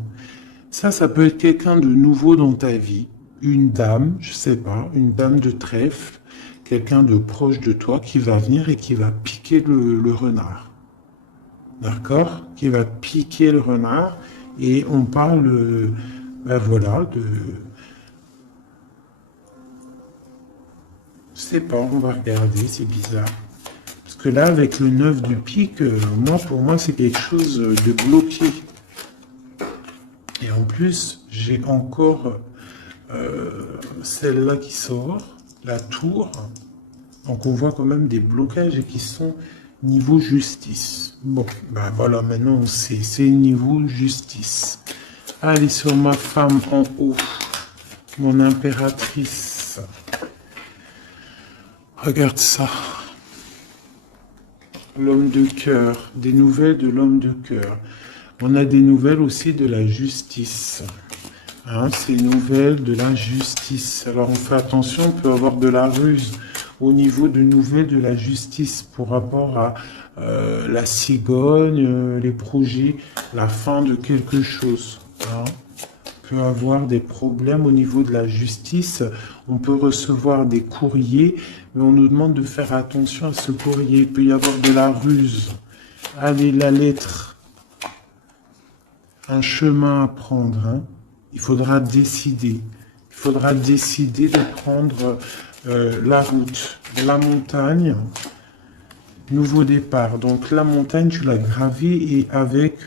Ça peut être quelqu'un de nouveau dans ta vie, une dame, je sais pas, une dame de trèfle, quelqu'un de proche de toi qui va venir et qui va piquer le renard. D'accord? Qui va piquer le renard. Et on parle, ben voilà, de... Je sais pas, on va regarder, c'est bizarre. Parce que là, avec le 9 du pique, pour moi, c'est quelque chose de bloqué. Et en plus, j'ai encore celle-là qui sort, la tour. Donc on voit quand même des blocages qui sont niveau justice. Bon, ben voilà, maintenant on sait, c'est niveau justice. Allez sur ma femme en haut, mon impératrice. Regarde ça. L'homme de cœur, des nouvelles de l'homme de cœur. On a des nouvelles aussi de la justice. Hein, c'est une nouvelle de la justice. Alors on fait attention, on peut avoir de la ruse au niveau de nouvelles de la justice pour rapport à la cigogne, les projets, la fin de quelque chose. Hein. On peut avoir des problèmes au niveau de la justice. On peut recevoir des courriers, mais on nous demande de faire attention à ce courrier. Il peut y avoir de la ruse. Allez, la lettre. Un chemin à prendre. Hein. Il faudra décider. Il faudra décider de prendre la route, la montagne, nouveau départ. Donc la montagne, tu l'as gravée et avec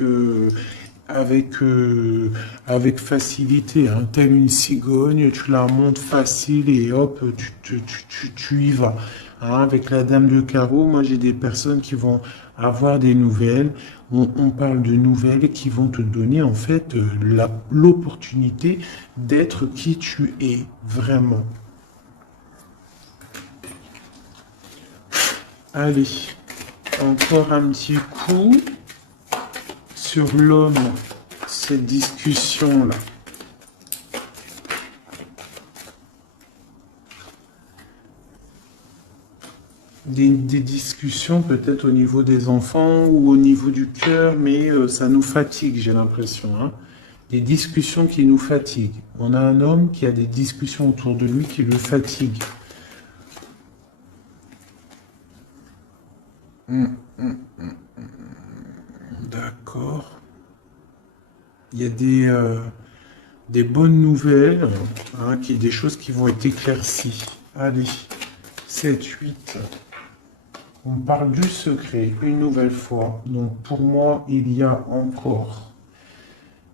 facilité. Hein. Telle une cigogne, tu la montes facile et hop, tu y vas. Hein. Avec la dame de carreau, moi j'ai des personnes qui vont avoir des nouvelles. On parle de nouvelles qui vont te donner en fait l'opportunité d'être qui tu es vraiment. Allez, encore un petit coup sur l'homme, cette discussion-là. Des discussions peut-être au niveau des enfants ou au niveau du cœur, mais ça nous fatigue, j'ai l'impression. Hein. Des discussions qui nous fatiguent. On a un homme qui a des discussions autour de lui qui le fatiguent. D'accord. Il y a des bonnes nouvelles, hein, des choses qui vont être éclaircies. Allez, 7, 8. On parle du secret, une nouvelle fois. Donc pour moi, il y a encore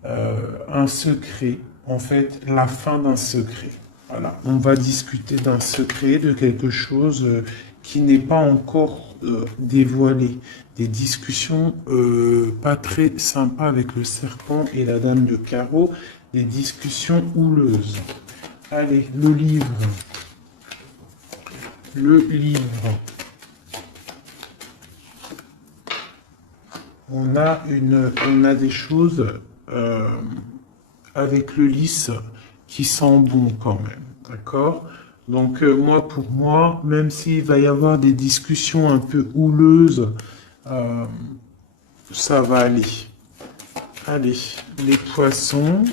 un secret, en fait, la fin d'un secret. Voilà, on va discuter d'un secret, de quelque chose qui n'est pas encore dévoilé. Des discussions pas très sympas avec le serpent et la dame de carreau, des discussions houleuses. Allez, le livre. Le livre. On a des choses avec le lys qui sent bon quand même, d'accord? Donc pour moi, même s'il va y avoir des discussions un peu houleuses, ça va aller. Allez, les poissons,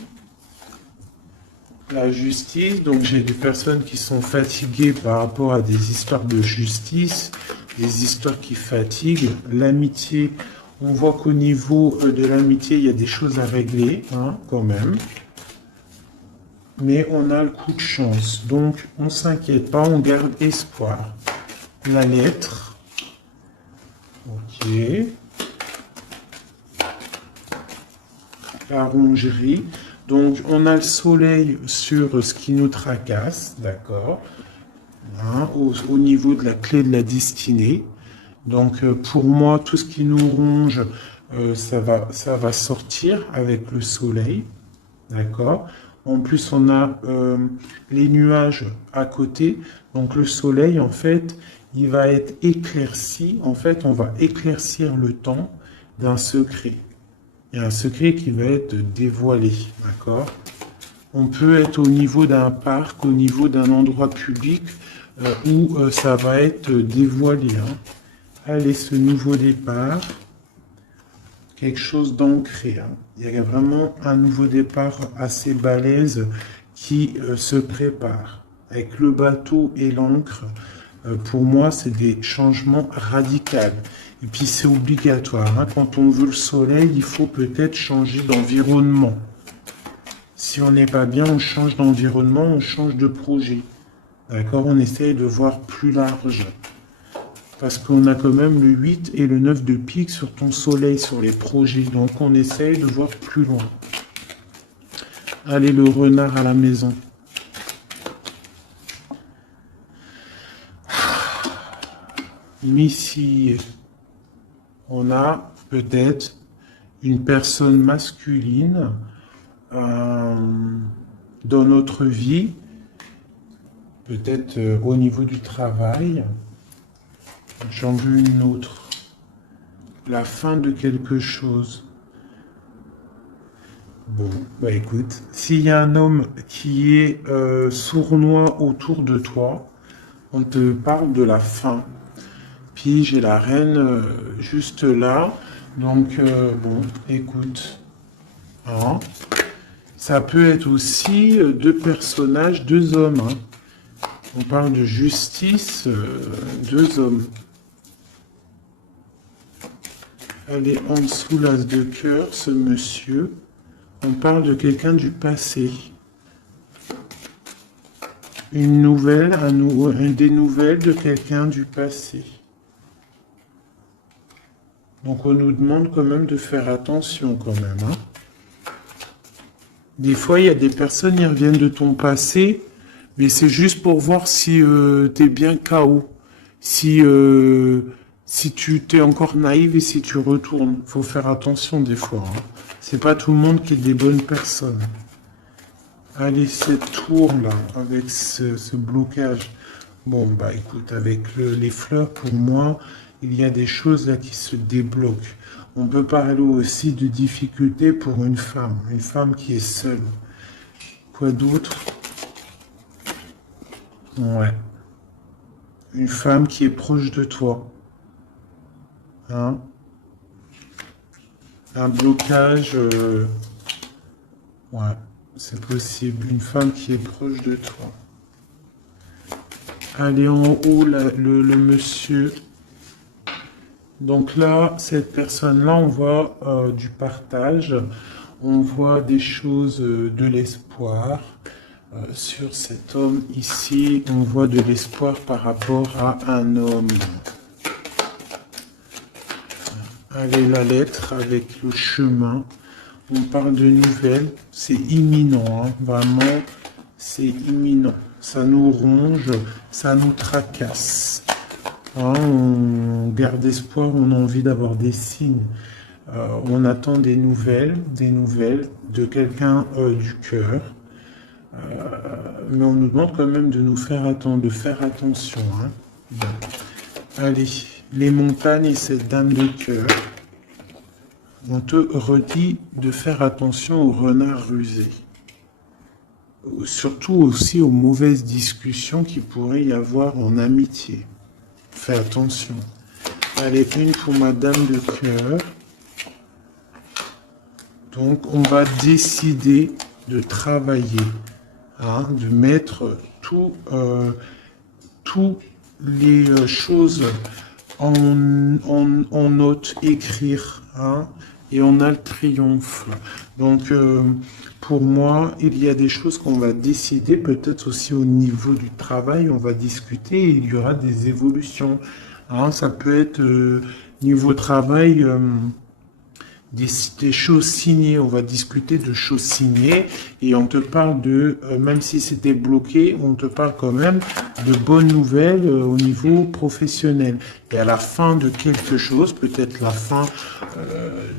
la justice. Donc j'ai des personnes qui sont fatiguées par rapport à des histoires de justice, des histoires qui fatiguent. L'amitié, on voit qu'au niveau de l'amitié, il y a des choses à régler, hein, quand même. Mais on a le coup de chance. Donc on s'inquiète pas, on garde espoir. La lettre. Ok. La rongerie. Donc, on a le soleil sur ce qui nous tracasse, d'accord, hein, au niveau de la clé de la destinée. Donc, pour moi, tout ce qui nous ronge, ça va sortir avec le soleil, d'accord. En plus, on a les nuages à côté. Donc, le soleil, en fait, il va être éclairci. En fait, on va éclaircir le temps d'un secret. Il y a un secret qui va être dévoilé, d'accord? On peut être au niveau d'un parc, au niveau d'un endroit public où ça va être dévoilé, hein. Allez, ce nouveau départ, quelque chose d'ancré, hein. Il y a vraiment un nouveau départ assez balèze qui se prépare. Avec le bateau et l'encre, pour moi, c'est des changements radicaux. Et puis, c'est obligatoire, hein. Quand on veut le soleil, il faut peut-être changer d'environnement. Si on n'est pas bien, on change d'environnement, on change de projet. D'accord? On essaye de voir plus large. Parce qu'on a quand même le 8 et le 9 de pique sur ton soleil, sur les projets. Donc, on essaye de voir plus loin. Allez, le renard à la maison. Ici, on a peut-être une personne masculine dans notre vie, peut-être au niveau du travail. J'en veux une autre. La fin de quelque chose. Bon, bah écoute, s'il y a un homme qui est sournois autour de toi, on te parle de la fin. Puis j'ai la reine juste là. Donc, bon, écoute. Hein. Ça peut être aussi deux personnages, deux hommes. Hein. On parle de justice, deux hommes. Elle est en dessous l'as de cœur, ce monsieur. On parle de quelqu'un du passé. Une nouvelle, des nouvelles de quelqu'un du passé. Donc on nous demande quand même de faire attention quand même. Hein. Des fois, il y a des personnes qui reviennent de ton passé, mais c'est juste pour voir si tu es bien KO. Si tu t'es encore naïve et si tu retournes. Faut faire attention des fois. Hein. C'est pas tout le monde qui est des bonnes personnes. Allez, cette tour-là, avec ce blocage. Bon, bah écoute, avec les fleurs, pour moi, il y a des choses là qui se débloquent. On peut parler aussi de difficultés pour une femme qui est seule. Quoi d'autre? Ouais. Une femme qui est proche de toi. Hein? Un blocage. Ouais, c'est possible. Une femme qui est proche de toi. Allez, en haut, le monsieur. Donc là, cette personne-là, on voit du partage. On voit des choses, de l'espoir. Sur cet homme ici, on voit de l'espoir par rapport à un homme. Allez, la lettre avec le chemin. On parle de nouvelles. C'est imminent, hein, vraiment. C'est imminent. Ça nous ronge, ça nous tracasse. Hein, on garde espoir, on a envie d'avoir des signes. On attend des nouvelles de quelqu'un du cœur. Mais on nous demande quand même de nous faire attendre, de faire attention. Hein. Bon. Allez, les montagnes et cette dame de cœur. On te redit de faire attention aux renards rusés. Surtout aussi aux mauvaises discussions qu'il pourrait y avoir en amitié. Fais attention. Allez, une pour ma dame de cœur. Donc, on va décider de travailler. hein, de mettre toutes les choses en note, écrire, hein, et on a le triomphe. Donc, pour moi, il y a des choses qu'on va décider, peut-être aussi au niveau du travail, on va discuter et il y aura des évolutions. Hein, ça peut être niveau travail. Des, des choses signées, on va discuter de choses signées et on te parle de, même si c'était bloqué, on te parle quand même de bonnes nouvelles au niveau professionnel. Et à la fin de quelque chose, peut-être la fin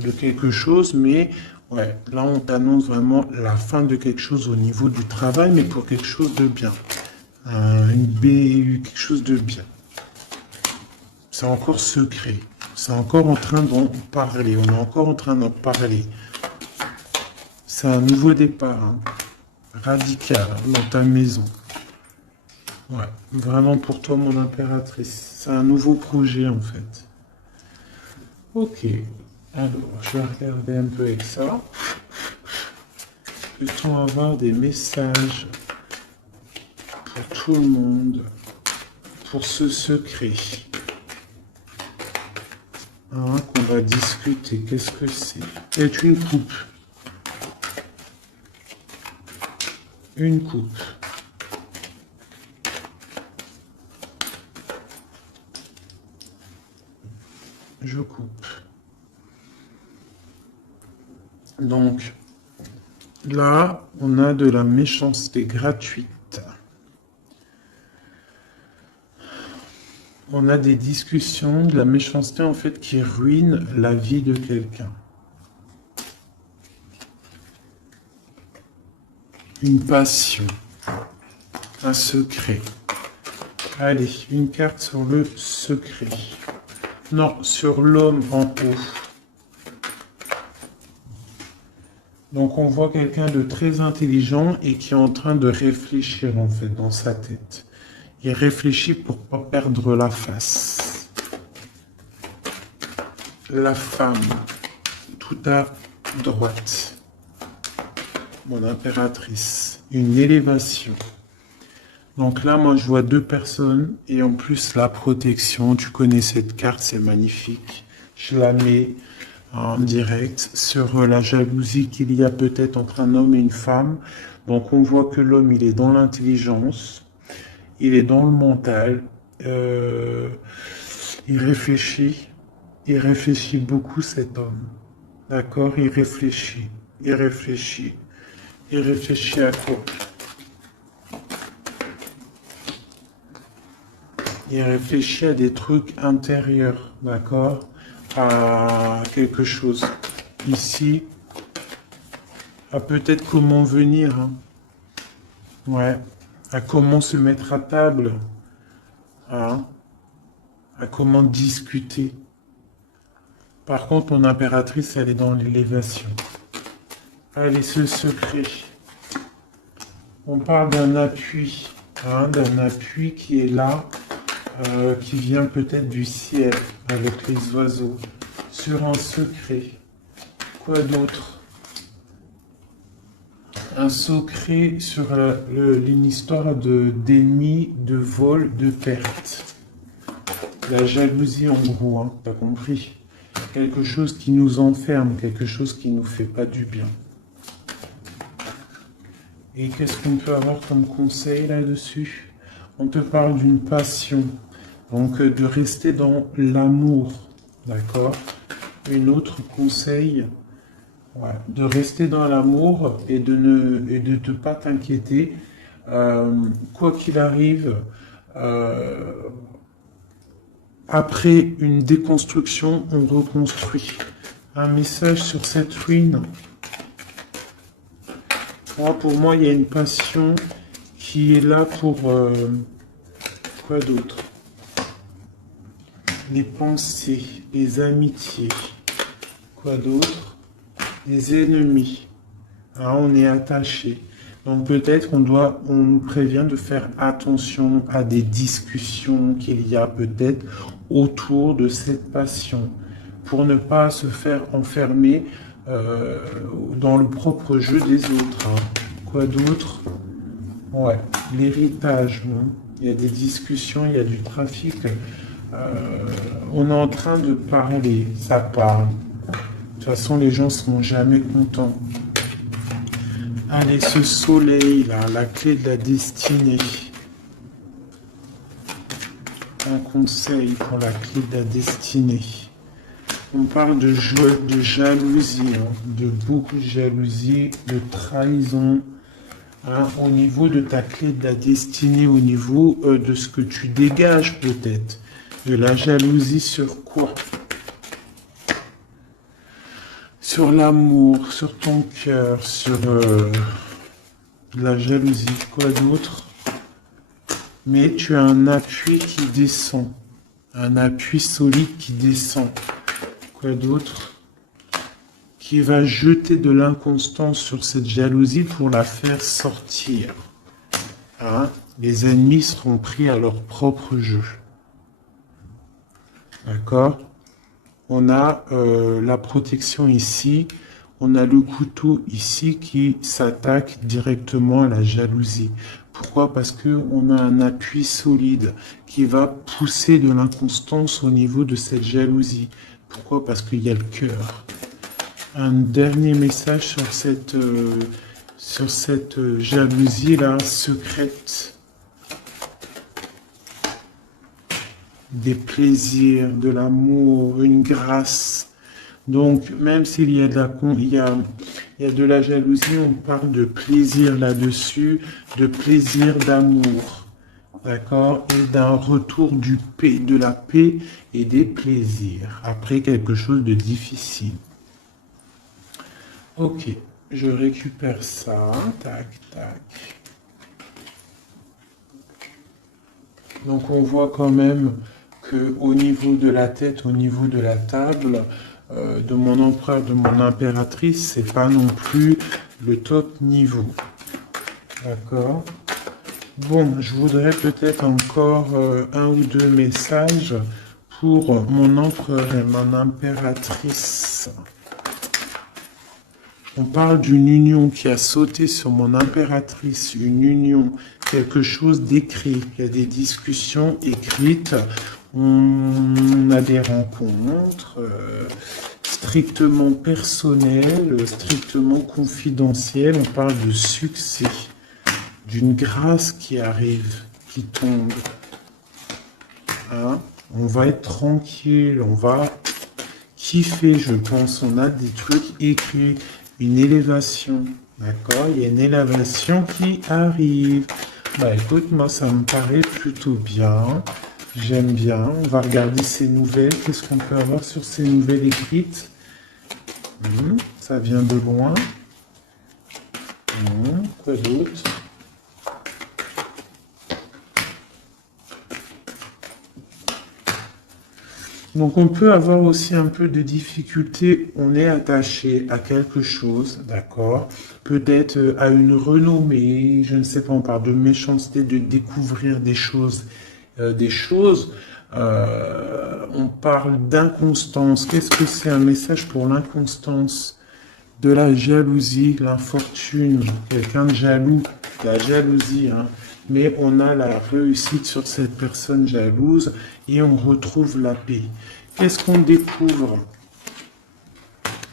de quelque chose, mais ouais, là on t'annonce vraiment la fin de quelque chose au niveau du travail, mais pour quelque chose de bien. Une BU, quelque chose de bien. C'est encore secret. C'est encore en train d'en parler. On est encore en train d'en parler. C'est un nouveau départ, hein, radical, hein, dans ta maison. Ouais, vraiment pour toi, mon impératrice. C'est un nouveau projet, en fait. Ok. Alors, je vais regarder un peu avec ça. Peut-on avoir des messages pour tout le monde, pour ce secret? Hein, qu'on va discuter. Qu'est-ce que c'est? C'est une coupe. Une coupe. Je coupe. Donc, là, on a de la méchanceté gratuite. On a des discussions, de la méchanceté en fait qui ruine la vie de quelqu'un. Une passion, un secret. Allez, une carte sur le secret. Non, sur l'homme en haut. Donc on voit quelqu'un de très intelligent et qui est en train de réfléchir en fait dans sa tête. Il réfléchit pour pas perdre la face. La femme, tout à droite. Mon impératrice, une élévation. Donc là, moi, je vois deux personnes et en plus la protection. Tu connais cette carte, c'est magnifique. Je la mets en direct sur la jalousie qu'il y a peut-être entre un homme et une femme. Donc on voit que l'homme, il est dans l'intelligence. Il est dans le mental, il réfléchit beaucoup cet homme. D'accord? Il réfléchit à quoi? Il réfléchit à des trucs intérieurs, d'accord? À quelque chose. Ici, à peut-être comment venir, hein. Ouais. À comment se mettre à table, hein, à comment discuter. Par contre, mon impératrice, elle est dans l'élévation. Allez, ce secret. On parle d'un appui, hein, d'un appui qui est là, qui vient peut-être du ciel, avec les oiseaux, sur un secret. Quoi d'autre? Un secret sur une histoire d'ennemis, de vol, de perte. La jalousie en gros, hein, t'as compris? Quelque chose qui nous enferme, quelque chose qui nous fait pas du bien. Et qu'est-ce qu'on peut avoir comme conseil là-dessus? On te parle d'une passion, donc de rester dans l'amour, d'accord? Une autre conseil. Ouais, de rester dans l'amour et de ne pas t'inquiéter. Quoi qu'il arrive, après une déconstruction, on reconstruit. Un message sur cette ruine. Pour moi, il y a une passion qui est là pour... quoi d'autre? Les pensées, les amitiés. Quoi d'autre? Les ennemis. Hein, on est attaché. Donc peut-être on nous prévient de faire attention à des discussions qu'il y a peut-être autour de cette passion pour ne pas se faire enfermer dans le propre jeu des autres. Hein. Quoi d'autre? Ouais, l'héritage, hein. Il y a des discussions, il y a du trafic. On est en train de parler, ça parle. De toute façon, les gens seront jamais contents. Allez, ce soleil là, la clé de la destinée. Un conseil pour la clé de la destinée. On parle de jalousie, hein, de beaucoup de jalousie, de trahison, hein, au niveau de ta clé de la destinée, au niveau de ce que tu dégages peut-être. De la jalousie sur quoi? Sur l'amour, sur ton cœur, sur la jalousie, quoi d'autre? Mais tu as un appui qui descend, un appui solide qui descend. Quoi d'autre? Qui va jeter de l'inconstance sur cette jalousie pour la faire sortir. Hein? Les ennemis seront pris à leur propre jeu. D'accord? On a la protection ici, on a le couteau ici qui s'attaque directement à la jalousie. Pourquoi? Parce qu'on a un appui solide qui va pousser de l'inconstance au niveau de cette jalousie. Pourquoi? Parce qu'il y a le cœur. Un dernier message sur cette jalousie-là secrète. Des plaisirs, de l'amour, une grâce. Donc, même s'il y a de la jalousie, on parle de plaisir là-dessus, de plaisir d'amour. D'accord? Et d'un retour de la paix et des plaisirs, après quelque chose de difficile. Ok, je récupère ça. Tac, tac. Donc, on voit quand même qu'au niveau de la tête, au niveau de la table, de mon empereur, de mon impératrice, c'est pas non plus le top niveau. D'accord? Bon, je voudrais peut-être encore un ou deux messages pour mon empereur et mon impératrice. On parle d'une union qui a sauté sur mon impératrice, une union, quelque chose d'écrit. Il y a des discussions écrites, on a des rencontres strictement personnelles, strictement confidentielles. On parle de succès, d'une grâce qui arrive, qui tombe. Hein? On va être tranquille, on va kiffer, je pense. On a des trucs écrits. Une élévation, d'accord? Il y a une élévation qui arrive. Bah écoute, moi ça me paraît plutôt bien. J'aime bien. On va regarder ces nouvelles. Qu'est-ce qu'on peut avoir sur ces nouvelles écrites? Ça vient de loin. Quoi d'autre? Donc on peut avoir aussi un peu de difficulté, on est attaché à quelque chose, d'accord? Peut-être à une renommée, je ne sais pas, on parle de méchanceté, de découvrir des choses. On parle d'inconstance. Qu'est-ce que c'est un message pour l'inconstance? De la jalousie, l'infortune, quelqu'un de jaloux, la jalousie, hein. Mais on a la réussite sur cette personne jalouse et on retrouve la paix. Qu'est-ce qu'on découvre?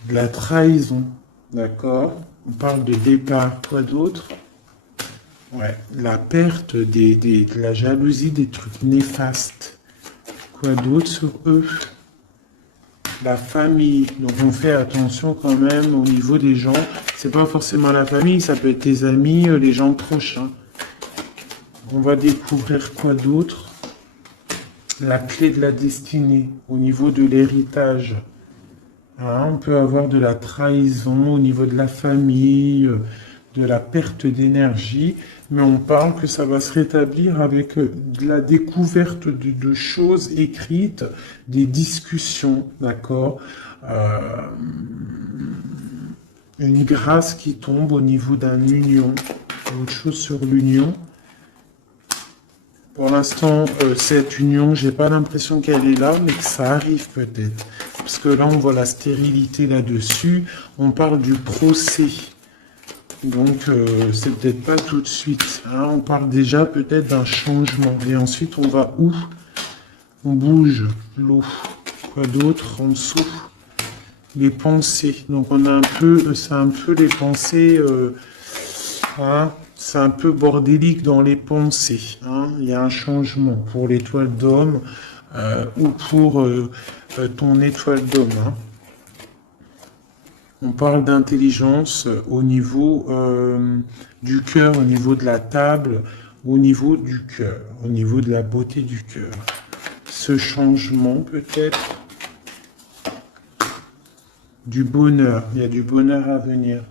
De la trahison, d'accord? On parle de départ, quoi d'autre? Ouais, la perte de la jalousie, des trucs néfastes. Quoi d'autre sur eux? La famille, donc on fait attention quand même au niveau des gens. C'est pas forcément la famille, ça peut être tes amis, les gens proches, hein. On va découvrir quoi d'autre? La clé de la destinée, au niveau de l'héritage. Hein, on peut avoir de la trahison au niveau de la famille, de la perte d'énergie, mais on parle que ça va se rétablir avec de la découverte de choses écrites, des discussions, d'accord? Une grâce qui tombe au niveau d'un union. Autre chose sur l'union. Pour l'instant, cette union, j'ai pas l'impression qu'elle est là, mais que ça arrive peut-être. Parce que là, on voit la stérilité là-dessus. On parle du procès. Donc, c'est peut-être pas tout de suite. Hein. On parle déjà peut-être d'un changement. Et ensuite, on va où? On bouge l'eau. Quoi d'autre en dessous? Les pensées. Donc, on a un peu, c'est un peu les pensées. Hein, c'est un peu bordélique dans les pensées. Hein. Il y a un changement pour l'étoile d'homme ou pour ton étoile d'homme. Hein. On parle d'intelligence au niveau du cœur, au niveau de la table, au niveau du cœur, au niveau de la beauté du cœur. Ce changement peut-être du bonheur, il y a du bonheur à venir.